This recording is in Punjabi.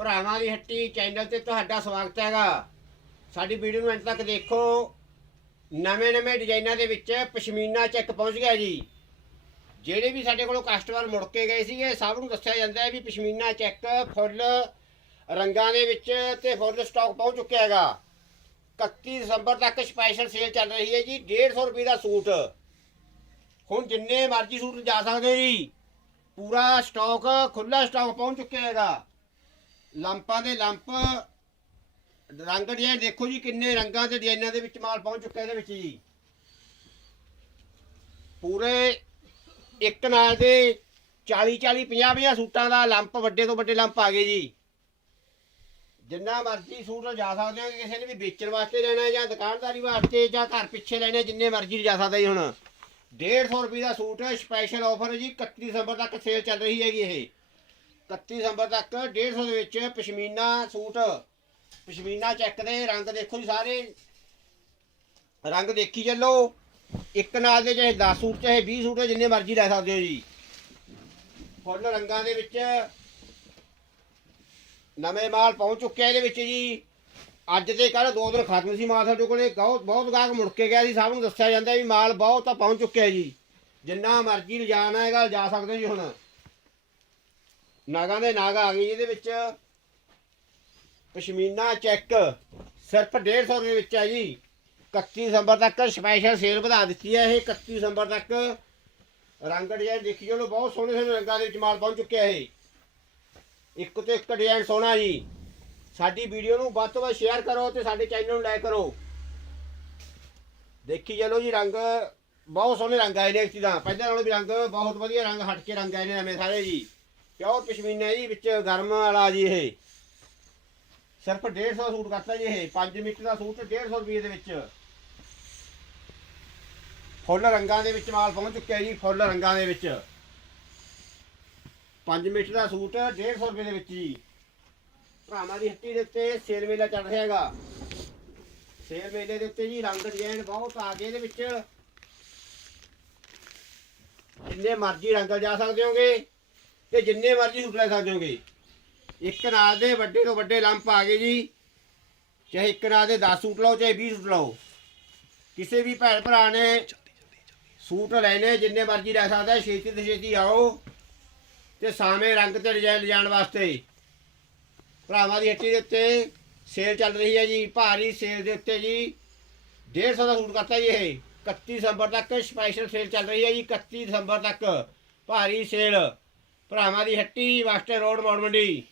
ਭਰਾਵਾਂ ਦੀ ਹੱਟੀ ਚੈਨਲ ਤੇ ਤੁਹਾਡਾ ਸਵਾਗਤ ਹੈਗਾ। ਸਾਡੀ ਵੀਡੀਓ ਨੂੰ ਅੰਤ ਤੱਕ ਦੇਖੋ। ਨਵੇਂ-ਨਵੇਂ ਡਿਜ਼ਾਈਨਾਂ ਦੇ ਵਿੱਚ ਪਸ਼ਮੀਨਾ ਚੈੱਕ ਪਹੁੰਚ ਗਿਆ ਜੀ। ਜਿਹੜੇ ਵੀ ਸਾਡੇ ਕੋਲੋਂ ਕਸਟਮਰ ਮੁੜ ਕੇ ਗਏ ਸੀਗੇ, ਸਭ ਨੂੰ ਦੱਸਿਆ ਜਾਂਦਾ ਹੈ ਵੀ ਪਸ਼ਮੀਨਾ ਚੈੱਕ ਫੁੱਲ ਰੰਗਾਂ ਦੇ ਵਿੱਚ ਤੇ ਫੁੱਲ ਸਟਾਕ ਪਹੁੰਚ ਚੁੱਕਿਆ ਹੈਗਾ। 31 ਦਸੰਬਰ ਤੱਕ ਸਪੈਸ਼ਲ ਸੇਲ ਚੱਲ ਰਹੀ ਹੈ ਜੀ 150 ਰੁਪਏ ਦਾ ਸੂਟ। ਹੁਣ ਜਿੰਨੇ ਮਰਜ਼ੀ ਸੂਟ ਜਾ ਸਕਦੇ ਜੀ। ਪੂਰਾ ਸਟਾਕ ਖੁੱਲਾ ਸਟਾਕ ਪਹੁੰਚ ਚੁੱਕਿਆ ਹੈਗਾ। ਲੰਪਾਂ ਦੇ ਲੰਪ, ਰੰਗ ਡਿਜ਼ਾਈਨ ਦੇਖੋ ਜੀ ਕਿੰਨੇ ਰੰਗਾਂ ਦੇ ਡਿਜ਼ਾਈਨਾਂ ਦੇ ਵਿੱਚ ਮਾਲ ਪਹੁੰਚ ਚੁੱਕਾ ਇਹਦੇ ਵਿੱਚ ਜੀ। ਪੂਰੇ ਇੱਕ ਨਾਲ ਦੇ 40 40 50 50 ਸੂਟਾਂ ਦਾ ਲੰਪ, ਵੱਡੇ ਤੋਂ ਵੱਡੇ ਲੰਪ ਆ ਗਏ ਜੀ। ਜਿੰਨਾ ਮਰਜ਼ੀ ਸੂਟ ਲਿਜਾ ਸਕਦੇ ਹੋ ਕਿਸੇ ਨੇ ਵੀ ਵੇਚਣ ਵਾਸਤੇ ਲੈਣਾ ਜਾਂ ਦੁਕਾਨਦਾਰੀ ਵਾਸਤੇ ਜਾਂ ਘਰ ਪਿੱਛੇ ਲੈਣੇ ਜਿੰਨੇ ਮਰਜ਼ੀ ਲਿਜਾ ਸਕਦਾ ਜੀ ਹੁਣ। 150 ਰੁਪਏ ਦਾ ਸੂਟ ਸਪੈਸ਼ਲ ਆਫਰ ਜੀ 31 ਦਸੰਬਰ ਤੱਕ ਸੇਲ ਚੱਲ ਰਹੀ ਹੈਗੀ ਇਹ। 31 ਦਸੰਬਰ ਤੱਕ 150 ਦੇ ਵਿੱਚ ਪਸ਼ਮੀਨਾ ਸੂਟ, ਪਸ਼ਮੀਨਾ ਚੈੱਕ ਦੇ ਰੰਗ ਦੇਖੋ ਜੀ ਸਾਰੇ। ਰੰਗ ਦੇਖੀ ਚੱਲੋ। ਇੱਕ ਨਾਲ ਦੇ ਚਾਹੇ 10 ਸੂਟ, ਚਾਹੇ 20 ਸੂਟ, ਜਿੰਨੇ ਮਰਜ਼ੀ ਲੈ ਸਕਦੇ ਹੋ ਜੀ। ਫੁੱਲ ਰੰਗਾਂ ਦੇ ਵਿੱਚ ਨਵੇਂ ਮਾਲ ਪਹੁੰਚ ਚੁੱਕਿਆ ਇਹਦੇ ਵਿੱਚ ਜੀ। ਅੱਜ ਤੇ ਕੱਲ ਦੋ ਦਿਨ ਖਤਮ ਸੀ ਮਾਲ ਸਾਡੇ ਕੋਲੇ। ਬਹੁਤ ਬਹੁਤ ਗਾਹਕ ਮੁੜ ਕੇ ਗਿਆ ਸੀ। ਸਭ ਨੂੰ ਦੱਸਿਆ ਜਾਂਦਾ ਵੀ ਮਾਲ ਬਹੁਤ ਤਾਂ ਪਹੁੰਚ ਚੁੱਕਿਆ ਜੀ। ਜਿੰਨਾ ਮਰਜ਼ੀ ਲਿਜਾਣਾ ਹੈਗਾ, ਲਿਜਾ ਸਕਦੇ ਹੋ ਜੀ ਹੁਣ। ਨਾਗਾਂ ਦੇ ਨਾਗ ਆ ਗਏ ਇਹਦੇ ਵਿੱਚ ਪਸ਼ਮੀਨਾ ਚੈੱਕ, ਸਿਰਫ 150 ਰੁਪਏ ਵਿੱਚ ਹੈ ਜੀ। 31 ਦਸੰਬਰ ਤੱਕ ਸਪੈਸ਼ਲ ਸੇਲ ਵਧਾ ਦਿੱਤੀ ਹੈ ਇਹ 31 ਦਸੰਬਰ ਤੱਕ। ਰੰਗ ਡਿਜ਼ਾਈਨ ਦੇਖੀ ਚਲੋ ਬਹੁਤ ਸੋਹਣੇ ਸੋਹਣੇ ਰੰਗਾਂ ਦੇ ਵਿੱਚ ਮਾਲ ਪਹੁੰਚ ਚੁੱਕਿਆ ਇਹ। ਇੱਕ ਤੋਂ ਇੱਕ ਡਿਜ਼ਾਈਨ ਸੋਹਣਾ ਜੀ। ਸਾਡੀ ਵੀਡੀਓ ਨੂੰ ਵੱਧ ਤੋਂ ਵੱਧ ਸ਼ੇਅਰ ਕਰੋ ਤੇ ਸਾਡੇ ਚੈਨਲ ਨੂੰ ਲਾਈਕ ਕਰੋ। ਦੇਖੀ ਚਲੋ ਜੀ, ਰੰਗ ਬਹੁਤ ਸੋਹਣੇ ਰੰਗ ਆਏ ਨੇ ਇਸ ਚੀਜ਼ਾਂ। ਪਹਿਲਾਂ ਨਾਲੋਂ ਵੀ ਰੰਗ ਬਹੁਤ ਵਧੀਆ ਰੰਗ ਹਟ ਕੇ ਰੰਗ ਆਏ ਨੇ ਨਵੇਂ ਸਾਰੇ ਜੀ। ਪਿਓਰ ਪਸ਼ਮੀਨਾ ਜੀ, ਵਿੱਚ ਗਰਮ ਵਾਲਾ ਜੀ ਇਹ? ਸਿਰਫ 150 ਸੂਟ ਕਰਤਾ ਜੀ ਇਹ 5 ਮੀਟਰ ਦਾ ਸੂਟ 150 ਰੁਪਏ ਦੇ ਵਿੱਚ। ਫੁੱਲ ਰੰਗਾਂ ਦੇ ਵਿੱਚ ਮਾਲ ਪਹੁੰਚ ਚੁੱਕਿਆ ਜੀ, ਫੁੱਲ ਰੰਗਾਂ ਦੇ ਵਿੱਚ। 5 ਮੀਟਰ ਦਾ ਸੂਟ 150 ਰੁਪਏ ਦੇ ਵਿੱਚ ਜੀ। ਭਰਾਵਾਂ ਦੀ ਹੱਟੀ ਦੇ ਉੱਤੇ ਸੇਲ ਮੇਲਾ ਚੱਲ ਰਿਹਾ ਹੈਗਾ। ਸੇਲ ਮੇਲੇ ਦੇ ਉੱਤੇ ਜੀ ਰੰਗ ਡਿਜ਼ਾਈਨ ਬਹੁਤ ਆ ਗਏ ਇਹਦੇ ਵਿੱਚ। ਜਿੰਨੇ ਮਰਜ਼ੀ ਰੰਗ ਜਾ ਸਕਦੇ ਹੋਗੇ। ਤੇ ਜਿੰਨੇ ਮਰਜ਼ੀ ਸੂਟ ਲੈ ਸਕਦੇ ਹੋਗੇ। ਇੱਕ ਨਾਲ ਦੇ ਵੱਡੇ ਤੋਂ ਵੱਡੇ ਲੰਪ ਆ ਗਏ ਜੀ। ਚਾਹੇ ਇੱਕ ਨਾਲ ਦੇ 10 ਸੂਟ ਲਓ, ਚਾਹੇ 20 ਸੂਟ ਲਓ। ਕਿਸੇ ਵੀ ਭੈਣ ਭਰਾ ਨੇ ਸੂਟ ਲੈਣੇ, ਜਿੰਨੇ ਮਰਜ਼ੀ ਲੈ ਸਕਦਾ, ਛੇਤੀ ਤੋਂ ਛੇਤੀ ਆਓ। ਤੇ ਸਾਵੇਂ ਰੰਗ ਤੇ ਡਿਜ਼ਾਈਨ ਲਿਜਾਣ ਵਾਸਤੇ। ਭਰਾਵਾਂ ਦੀ ਹੱਟੀ ਦੇ ਉੱਤੇ ਸੇਲ ਚੱਲ ਰਹੀ ਹੈ ਜੀ, ਭਾਰੀ ਸੇਲ ਦੇ ਉੱਤੇ ਜੀ। 150 ਦਾ ਸੂਟ ਕਰਤਾ ਜੀ ਇਹ। 31 ਦਸੰਬਰ ਤੱਕ ਸਪੈਸ਼ਲ ਸੇਲ ਚੱਲ ਰਹੀ ਹੈ ਜੀ 31 ਦਸੰਬਰ ਤੱਕ। ਭਾਰੀ ਸੇਲ ਭਰਾਵਾਂ ਦੀ ਹੱਟੀ ਵਾਸਤੇ ਰੋਡ ਮੌੜ ਮੰਡੀ